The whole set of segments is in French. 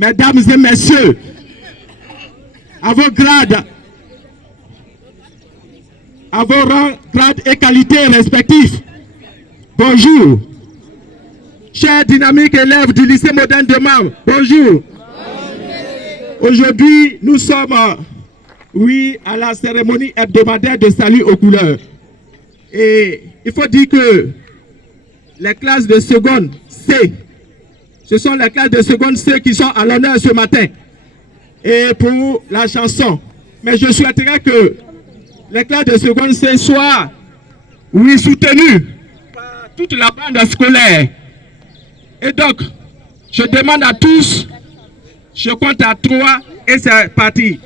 mesdames et messieurs, à vos grades, à vos rangs, grades et qualités respectifs, bonjour. Chers dynamiques élèves du lycée moderne de Mam, bonjour. Aujourd'hui, nous sommes, à la cérémonie hebdomadaire de salut aux couleurs. Et il faut dire que les classes de seconde C, ce sont les classes de seconde C qui sont à l'honneur ce matin. Et pour la chanson. Mais je souhaiterais que les classes de seconde C soient, soutenues par toute la bande scolaire. Et donc, je demande à tous, je compte à 3 et c'est parti.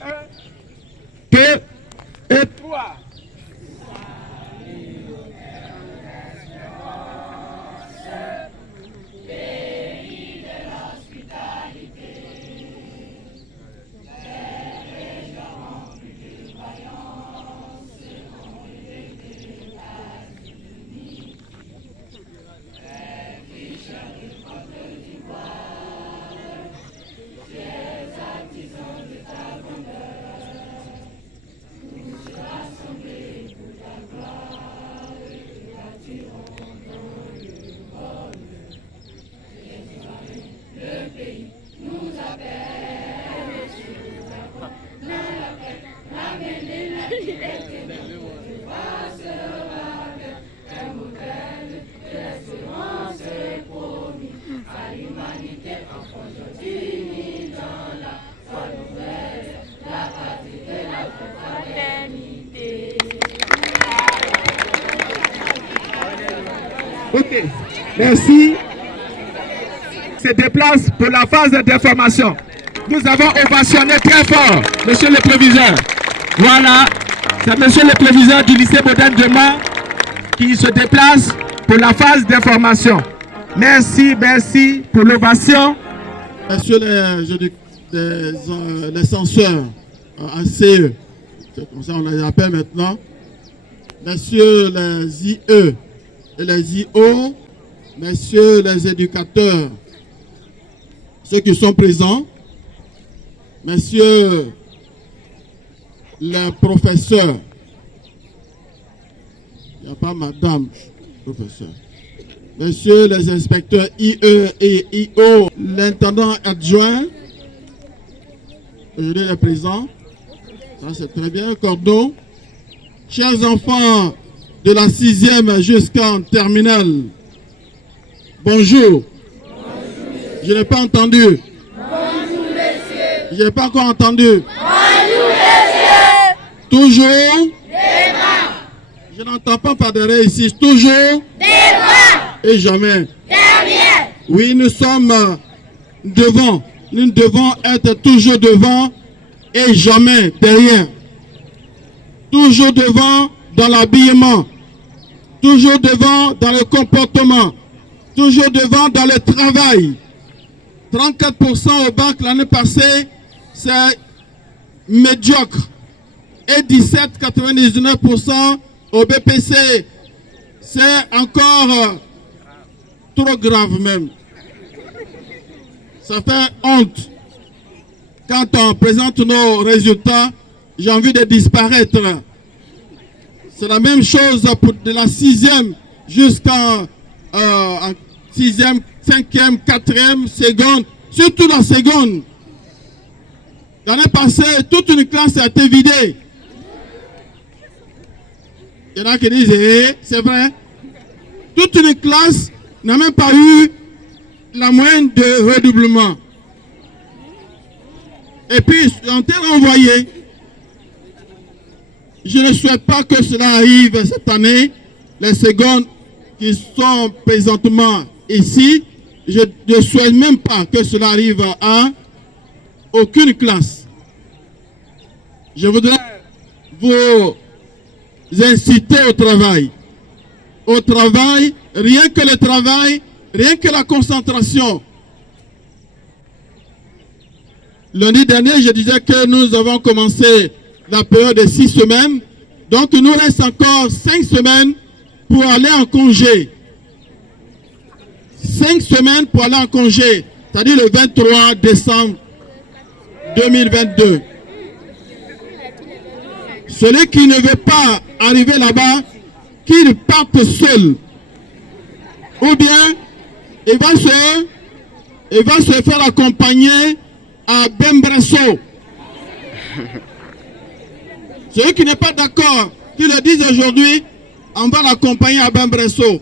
1, 2 et 3. Ok, merci. Se déplace pour la phase d'information. Nous avons ovationné très fort, monsieur le proviseur. Voilà, c'est monsieur le proviseur du lycée moderne de Mans qui se déplace pour la phase d'information. Merci, merci pour l'ovation. Messieurs les censeurs en CE, c'est comme ça on les appelle maintenant. Messieurs les IE et les IO, messieurs les éducateurs, ceux qui sont présents, messieurs les professeurs, il n'y a pas madame professeur, messieurs les inspecteurs IE et IO, l'intendant adjoint, aujourd'hui il est présent, ça c'est très bien, cordon, chers enfants de la 6e jusqu'en terminale, bonjour. Je n'ai pas entendu. Bonjour, messieurs. Je n'ai pas encore entendu. Bonjour, messieurs. Toujours. Débat. Je n'entends pas par derrière ici. Toujours. Débat. Et jamais. Derrière. Oui, nous sommes devant. Nous devons être toujours devant et jamais derrière. Toujours devant dans l'habillement. Toujours devant dans le comportement. Toujours devant dans le travail. 34% au bac l'année passée, c'est médiocre. Et 17,99% au BPC, c'est encore trop grave même. Ça fait honte. Quand on présente nos résultats, j'ai envie de disparaître. C'est la même chose pour de la 6e jusqu'en 6e, 5e, 4e, seconde, surtout la seconde. L'année passée, toute une classe a été vidée. Il y en a qui disent, c'est vrai. Toute une classe n'a même pas eu la moyenne de redoublement. Et puis, on été renvoyé. Je ne souhaite pas que cela arrive cette année. Les secondes qui sont présentement ici, je ne souhaite même pas que cela arrive à aucune classe. Je voudrais vous inciter au travail. Au travail, rien que le travail, rien que la concentration. Lundi dernier, je disais que nous avons commencé la période de 6 semaines. Donc, il nous reste encore 5 semaines pour aller en congé. 5 semaines pour aller en congé. c'est-à-dire le 23 décembre 2022. Celui qui ne veut pas arriver là-bas, qu'il parte seul. Ou bien, il va se faire accompagner à Bembresso. Celui qui n'est pas d'accord, qui le disent aujourd'hui, on va l'accompagner à Bembresso.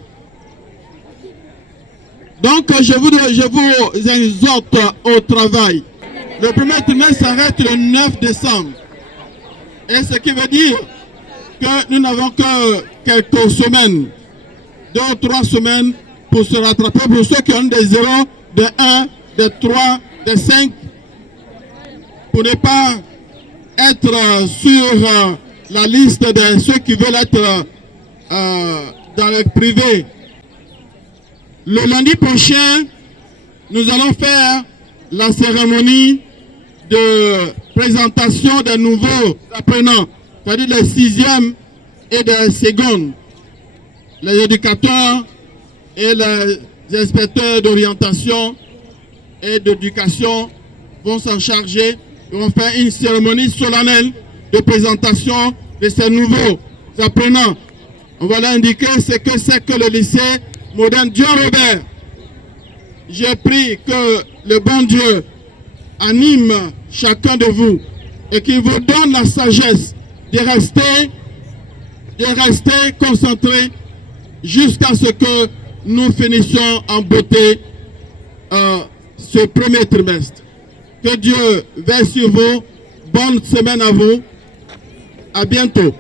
Donc, je vous exhorte au travail. Le premier trimestre s'arrête le 9 décembre. Et ce qui veut dire que nous n'avons que quelques semaines, 2 ou 3 semaines pour se rattraper pour ceux qui ont des 0, des 1, des 3, des 5, pour ne pas être sur la liste de ceux qui veulent être dans le privé. Le lundi prochain, nous allons faire la cérémonie de présentation des nouveaux apprenants, c'est-à-dire les 6e et des secondes. Les éducateurs et les inspecteurs d'orientation et d'éducation vont s'en charger. Ils vont faire une cérémonie solennelle de présentation de ces nouveaux apprenants. On va leur indiquer ce que c'est que le lycée moderne Dieu Robert. J'ai pris que le bon Dieu anime chacun de vous et qu'il vous donne la sagesse de rester concentré jusqu'à ce que nous finissions en beauté ce premier trimestre. Que Dieu veille sur vous. Bonne semaine à vous. À bientôt.